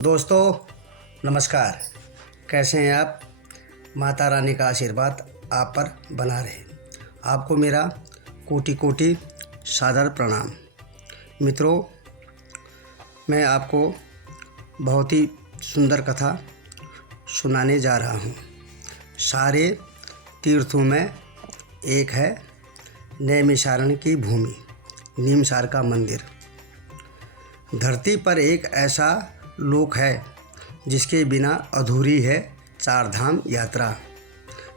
दोस्तों नमस्कार। कैसे हैं आप? माता रानी का आशीर्वाद आप पर बना रहे। आपको मेरा कोटि कोटि सादर प्रणाम। मित्रों, मैं आपको बहुत ही सुंदर कथा सुनाने जा रहा हूँ। सारे तीर्थों में एक है नैमिषारण्य की भूमि, नीमसार का मंदिर। धरती पर एक ऐसा लोक है जिसके बिना अधूरी है चार धाम यात्रा,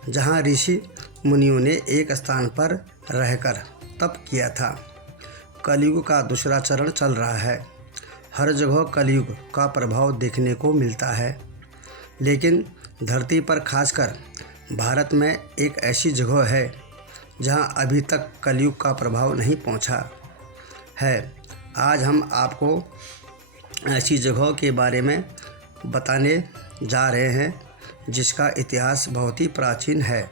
जहाँ ऋषि मुनियों ने एक स्थान पर रहकर तप किया था। कलयुग का दूसरा चरण चल रहा है। हर जगह कलयुग का प्रभाव देखने को मिलता है, लेकिन धरती पर खासकर भारत में एक ऐसी जगह है जहाँ अभी तक कलयुग का प्रभाव नहीं पहुँचा है। आज हम आपको ऐसी जगह के बारे में बताने जा रहे हैं जिसका इतिहास बहुत ही प्राचीन है।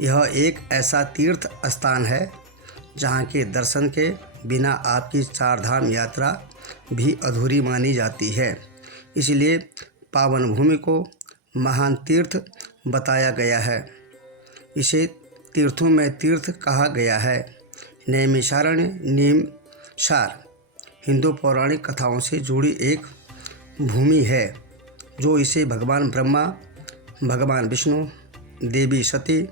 यह एक ऐसा तीर्थ स्थान है जहाँ के दर्शन के बिना आपकी चार धाम यात्रा भी अधूरी मानी जाती है। इसलिए पावन भूमि को महान तीर्थ बताया गया है। इसे तीर्थों में तीर्थ कहा गया है। नैमिषारण्य नीमसार हिंदू पौराणिक कथाओं से जुड़ी एक भूमि है जो इसे भगवान ब्रह्मा, भगवान विष्णु, देवी सती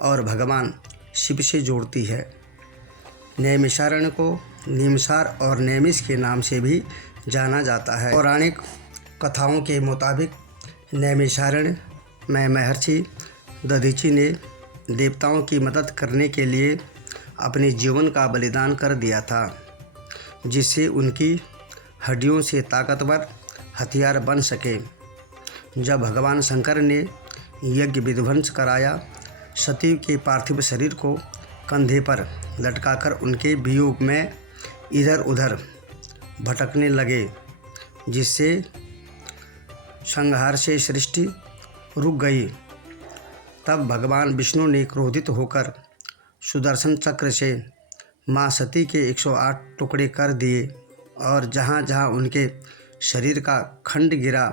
और भगवान शिव से जोड़ती है। नैमिषारण्य को नीमसार और नैमिष के नाम से भी जाना जाता है। पौराणिक कथाओं के मुताबिक नैमिषारण्य में महर्षि दधीचि ने देवताओं की मदद करने के लिए अपने जीवन का बलिदान कर दिया था, जिससे उनकी हड्डियों से ताकतवर हथियार बन सके। जब भगवान शंकर ने यज्ञ विध्वंस कराया, सती के पार्थिव शरीर को कंधे पर लटकाकर उनके वियोग में इधर उधर भटकने लगे, जिससे संहार से सृष्टि रुक गई। तब भगवान विष्णु ने क्रोधित होकर सुदर्शन चक्र से माँ सती के 108 टुकड़े कर दिए और जहाँ जहाँ उनके शरीर का खंड गिरा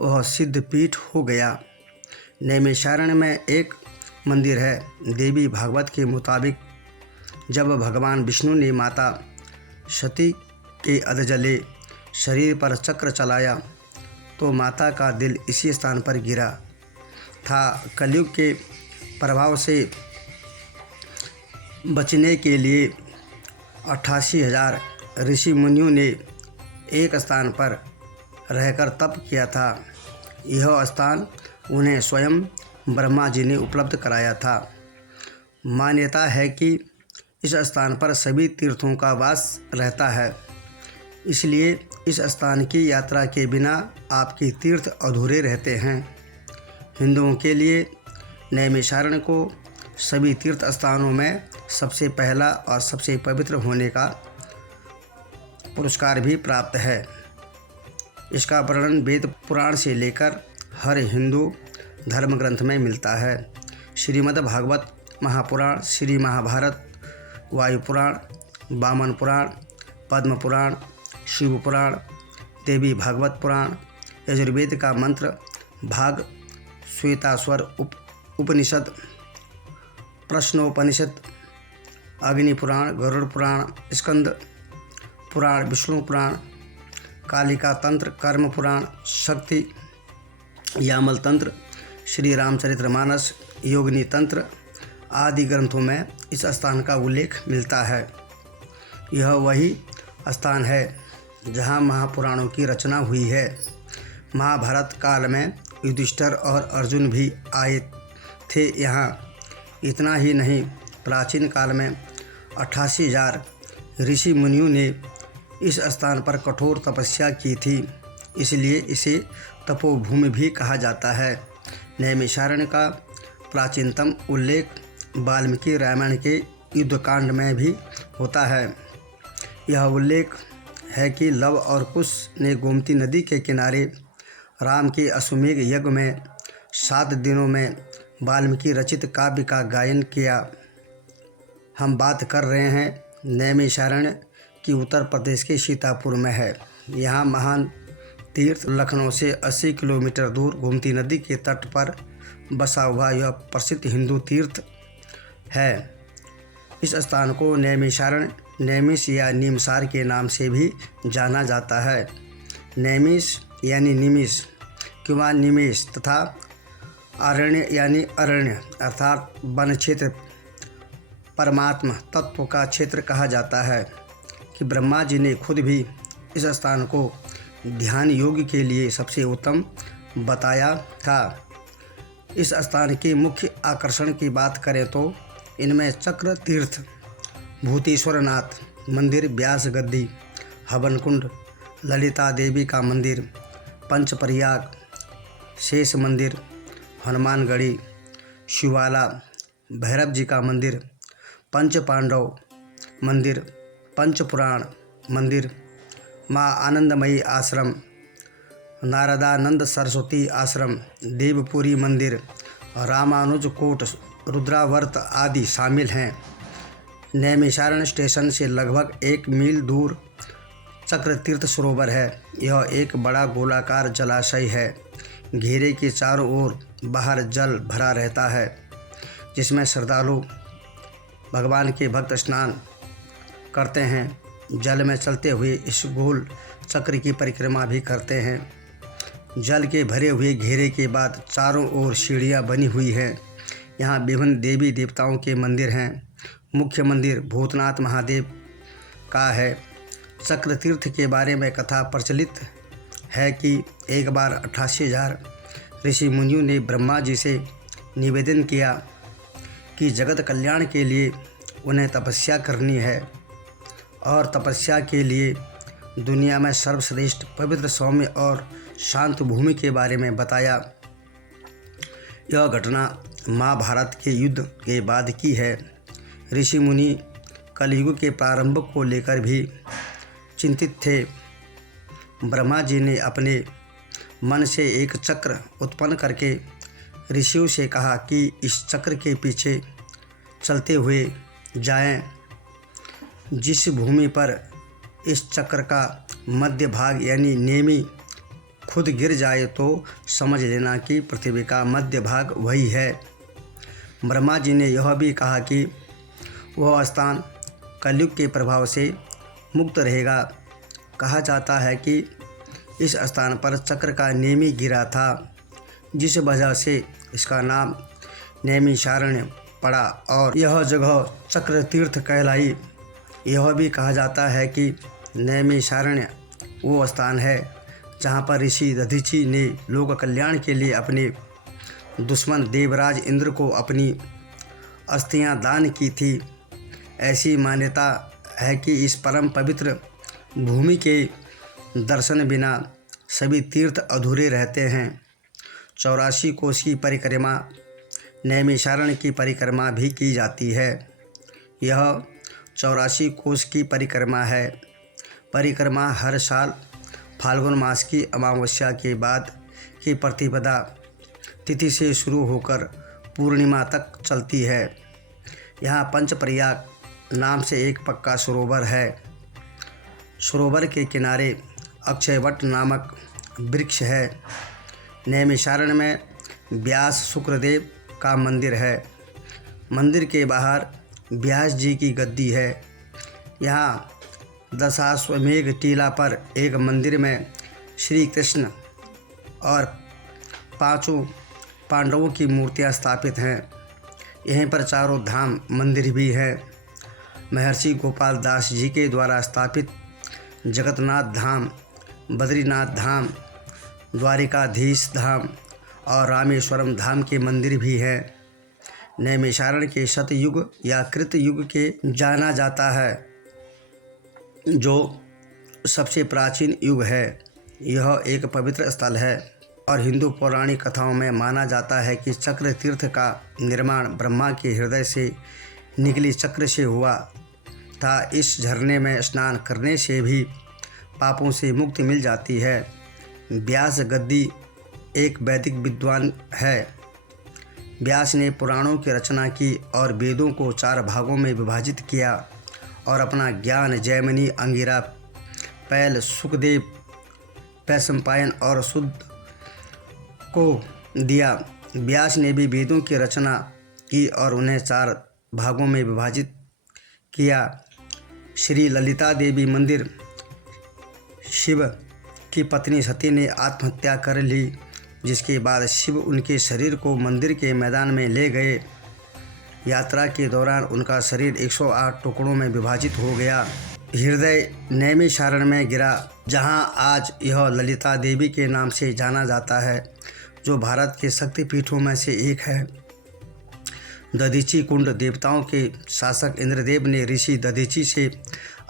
वह सिद्ध पीठ हो गया। नैमिषारण्य में एक मंदिर है। देवी भागवत के मुताबिक जब भगवान विष्णु ने माता सती के अधजले शरीर पर चक्र चलाया तो माता का दिल इसी स्थान पर गिरा था। कलयुग के प्रभाव से बचने के लिए 88,000 ऋषि मुनियों ने एक स्थान पर रहकर तप किया था। यह स्थान उन्हें स्वयं ब्रह्मा जी ने उपलब्ध कराया था। मान्यता है कि इस स्थान पर सभी तीर्थों का वास रहता है, इसलिए इस स्थान की यात्रा के बिना आपके तीर्थ अधूरे रहते हैं। हिंदुओं के लिए नैमिषारण्य को सभी तीर्थ स्थानों में सबसे पहला और सबसे पवित्र होने का पुरस्कार भी प्राप्त है। इसका वर्णन वेद पुराण से लेकर हर हिंदू धर्म ग्रंथ में मिलता है। श्रीमद् भागवत महापुराण, श्री महाभारत, वायु पुराण, वामन पुराण, पद्म पुराण, शिव पुराण, देवी भागवत पुराण, यजुर्वेद का मंत्र भाग, श्वेताश्वर उपनिषद, प्रश्नोपनिषद, अग्नि पुराण, गरुड़ पुराण, स्कंद पुराण, विष्णु पुराण, कालिका तंत्र, कर्म पुराण, शक्ति यामल तंत्र, श्री रामचरितमानस, योगिनी तंत्र आदि ग्रंथों में इस स्थान का उल्लेख मिलता है। यह वही स्थान है जहाँ महापुराणों की रचना हुई है। महाभारत काल में युधिष्ठिर और अर्जुन भी आए थे यहाँ। इतना ही नहीं, प्राचीन काल में 88,000 ऋषि मुनियों ने इस स्थान पर कठोर तपस्या की थी, इसलिए इसे तपोभूमि भी कहा जाता है। नैमिषारण्य का प्राचीनतम उल्लेख वाल्मीकि रामायण के युद्धकांड में भी होता है। यह उल्लेख है कि लव और कुश ने गोमती नदी के किनारे राम के अश्वमेध यज्ञ में 7 दिनों में वाल्मीकि रचित काव्य का गायन किया। हम बात कर रहे हैं नैमिषारण्य की उत्तर प्रदेश के सीतापुर में है। यहाँ महान तीर्थ लखनऊ से 80 किलोमीटर दूर गोमती नदी के तट पर बसा हुआ यह प्रसिद्ध हिंदू तीर्थ है। इस स्थान को नैमिषारण्य, नैमिष या नीमसार के नाम से भी जाना जाता है। नैमिष यानी निमिष किंवा निमेष तथा अरण्य यानी अरण्य अर्थात वन क्षेत्र परमात्मा तत्व का क्षेत्र कहा जाता है कि ब्रह्मा जी ने खुद भी इस स्थान को ध्यान योग के लिए सबसे उत्तम बताया था। इस स्थान के मुख्य आकर्षण की बात करें तो इनमें चक्र तीर्थ, भूतेश्वरनाथ मंदिर, व्यास गद्दी, हवन कुंड, ललिता देवी का मंदिर, पंचप्रयाग, शेष मंदिर, हनुमानगढ़ी, शिवाला, भैरव जी का मंदिर, पंच पांडव मंदिर, पंचपुराण मंदिर, माँ आनंदमयी आश्रम, नारदानंद सरस्वती आश्रम, देवपुरी मंदिर, रामानुज कोट, रुद्रावर्त आदि शामिल हैं। नैमिषारण्य स्टेशन से लगभग 1 मील दूर चक्र तीर्थ सरोवर है। यह एक बड़ा गोलाकार जलाशय है। घेरे के चारों ओर बाहर जल भरा रहता है, जिसमें श्रद्धालु भगवान के भक्त स्नान करते हैं। जल में चलते हुए इस गोल चक्र की परिक्रमा भी करते हैं। जल के भरे हुए घेरे के बाद चारों ओर सीढ़ियाँ बनी हुई हैं। यहाँ विभिन्न देवी देवताओं के मंदिर हैं। मुख्य मंदिर भूतनाथ महादेव का है। चक्र तीर्थ के बारे में कथा प्रचलित है कि एक बार 88,000 ऋषि मुनियों ने ब्रह्मा जी से निवेदन किया कि जगत कल्याण के लिए उन्हें तपस्या करनी है और तपस्या के लिए दुनिया में सर्वश्रेष्ठ पवित्र सौम्य और शांत भूमि के बारे में बताया। यह घटना महाभारत के युद्ध के बाद की है। ऋषि मुनि कलयुग के प्रारंभ को लेकर भी चिंतित थे। ब्रह्मा जी ने अपने मन से एक चक्र उत्पन्न करके ऋषियों से कहा कि इस चक्र के पीछे चलते हुए जाएं। जिस भूमि पर इस चक्र का मध्य भाग यानी नेमी खुद गिर जाए तो समझ लेना कि पृथ्वी का मध्य भाग वही है। ब्रह्मा जी ने यह भी कहा कि वह स्थान कलयुग के प्रभाव से मुक्त रहेगा। कहा जाता है कि इस स्थान पर चक्र का नेमी गिरा था, जिस वजह से इसका नाम नैमिषारण्य पड़ा और यह जगह चक्र तीर्थ कहलाई। यह भी कहा जाता है कि नैमिषारण्य वो स्थान है जहाँ पर ऋषि दधीचि ने लोक कल्याण के लिए अपने दुश्मन देवराज इंद्र को अपनी अस्थियां दान की थी। ऐसी मान्यता है कि इस परम पवित्र भूमि के दर्शन बिना सभी तीर्थ अधूरे रहते हैं। 84 कोस की परिक्रमा नैमिषारण्य की परिक्रमा भी की जाती है। यह 84 कोस की परिक्रमा है। परिक्रमा हर साल फाल्गुन मास की अमावस्या के बाद की प्रतिपदा तिथि से शुरू होकर पूर्णिमा तक चलती है। यहाँ पंचप्रयाग नाम से एक पक्का सरोवर है। सरोवर के किनारे अक्षयवट नामक वृक्ष है। नैमिषारण्य में व्यास शुक्रदेव का मंदिर है। मंदिर के बाहर व्यास जी की गद्दी है। यहाँ दशाश्वमेध टीला पर एक मंदिर में श्री कृष्ण और 5 पांडवों की मूर्तियाँ स्थापित हैं। यहीं पर चारों धाम मंदिर भी हैं। महर्षि गोपाल दास जी के द्वारा स्थापित जगन्नाथ धाम, बद्रीनाथ धाम, द्वारिकाधीश धाम और रामेश्वरम धाम के मंदिर भी हैं। नैमिषारण्य के सतयुग या कृतयुग के जाना जाता है, जो सबसे प्राचीन युग है। यह एक पवित्र स्थल है और हिंदू पौराणिक कथाओं में माना जाता है कि चक्र तीर्थ का निर्माण ब्रह्मा के हृदय से निकली चक्र से हुआ था। इस झरने में स्नान करने से भी पापों से मुक्ति मिल जाती है। व्यास गद्दी एक वैदिक विद्वान है। व्यास ने पुराणों की रचना की और वेदों को 4 भागों में विभाजित किया और अपना ज्ञान जैमिनी, अंगिरा, पैल, सुखदेव वैशंपायन और शुद्ध को दिया। व्यास ने भी वेदों की रचना की और उन्हें 4 भागों में विभाजित किया। श्री ललिता देवी मंदिर शिव की पत्नी सती ने आत्महत्या कर ली, जिसके बाद शिव उनके शरीर को मंदिर के मैदान में ले गए। यात्रा के दौरान उनका शरीर 108 टुकड़ों में विभाजित हो गया। हृदय नैमिषारण्य में गिरा, जहां आज यह ललिता देवी के नाम से जाना जाता है, जो भारत के शक्तिपीठों में से एक है। दधीची कुंड देवताओं के शासक इंद्रदेव ने ऋषि दधीची से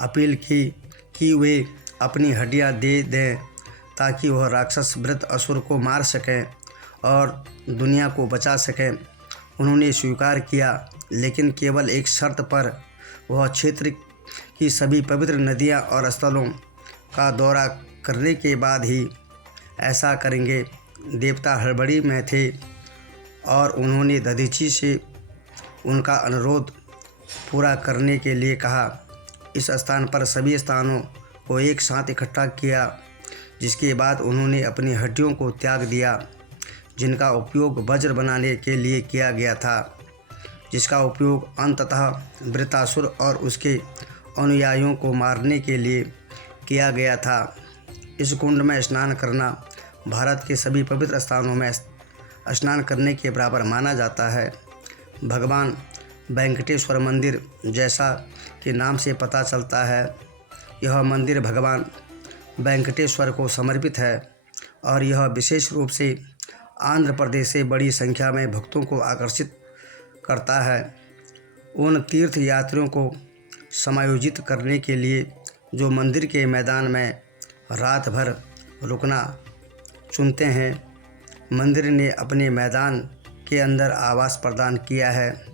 अपील की कि वे अपनी हड्डियां दे दें ताकि वह राक्षस वृत्त असुर को मार सकें और दुनिया को बचा सकें। उन्होंने स्वीकार किया, लेकिन केवल एक शर्त पर। वह क्षेत्र की सभी पवित्र नदियां और स्थलों का दौरा करने के बाद ही ऐसा करेंगे। देवता हड़बड़ी में थे और उन्होंने दधीची से उनका अनुरोध पूरा करने के लिए कहा। इस स्थान पर सभी स्थानों को एक साथ इकट्ठा किया, जिसके बाद उन्होंने अपनी हड्डियों को त्याग दिया, जिनका उपयोग वज्र बनाने के लिए किया गया था, जिसका उपयोग अंततः वृत्रासुर और उसके अनुयायियों को मारने के लिए किया गया था। इस कुंड में स्नान करना भारत के सभी पवित्र स्थानों में स्नान करने के बराबर माना जाता है। भगवान वेंकटेश्वर मंदिर, जैसा कि नाम से पता चलता है, यह मंदिर भगवान वेंकटेश्वर को समर्पित है और यह विशेष रूप से आंध्र प्रदेश से बड़ी संख्या में भक्तों को आकर्षित करता है। उन तीर्थ यात्रियों को समायोजित करने के लिए जो मंदिर के मैदान में रात भर रुकना चुनते हैं, मंदिर ने अपने मैदान के अंदर आवास प्रदान किया है।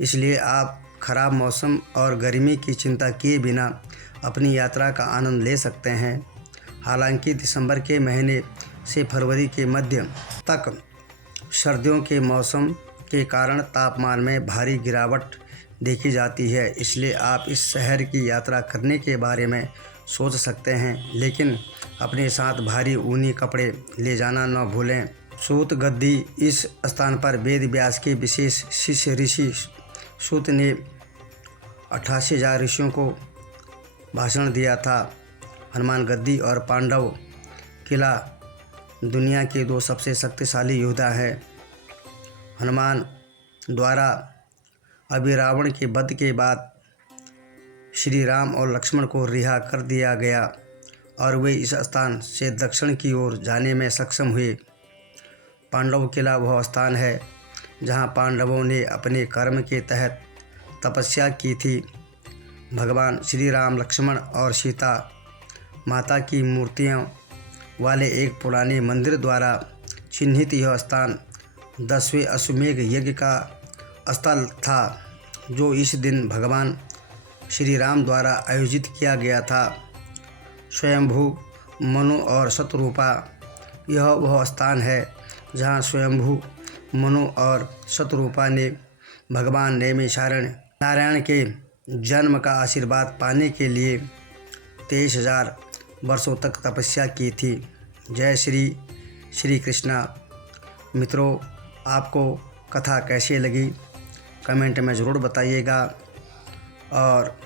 इसलिए आप खराब मौसम और गर्मी की चिंता किए बिना अपनी यात्रा का आनंद ले सकते हैं। हालांकि दिसंबर के महीने से फरवरी के मध्य तक सर्दियों के मौसम के कारण तापमान में भारी गिरावट देखी जाती है, इसलिए आप इस शहर की यात्रा करने के बारे में सोच सकते हैं, लेकिन अपने साथ भारी ऊनी कपड़े ले जाना न भूलें। सूत गद्दी। इस स्थान पर वेद व्यास के विशेष शिष्य ऋषि सूत ने 88,000 ऋषियों को भाषण दिया था। हनुमान गद्दी और पांडव किला दुनिया के 2 सबसे शक्तिशाली योद्धा हैं। हनुमान द्वारा अभिरावण के वध के बाद श्री राम और लक्ष्मण को रिहा कर दिया गया और वे इस स्थान से दक्षिण की ओर जाने में सक्षम हुए। पांडव किला वह स्थान है जहां पांडवों ने अपने कर्म के तहत तपस्या की थी। भगवान श्री राम, लक्ष्मण और सीता माता की मूर्तियों वाले एक पुराने मंदिर द्वारा चिन्हित यह स्थान 10वें अश्वमेध यज्ञ का स्थल था, जो इस दिन भगवान श्री राम द्वारा आयोजित किया गया था। स्वयंभू, मनु और शतरूपा। यह वह स्थान है जहाँ स्वयंभू, मनु और शतरूपा ने भगवान नैमिषारण्य नारायण के जन्म का आशीर्वाद पाने के लिए 23,000 वर्षों तक तपस्या की थी। जय श्री कृष्णा। मित्रों, आपको कथा कैसी लगी कमेंट में ज़रूर बताइएगा और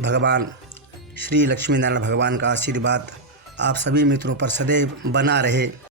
भगवान श्री लक्ष्मी नारायण भगवान का आशीर्वाद आप सभी मित्रों पर सदैव बना रहे।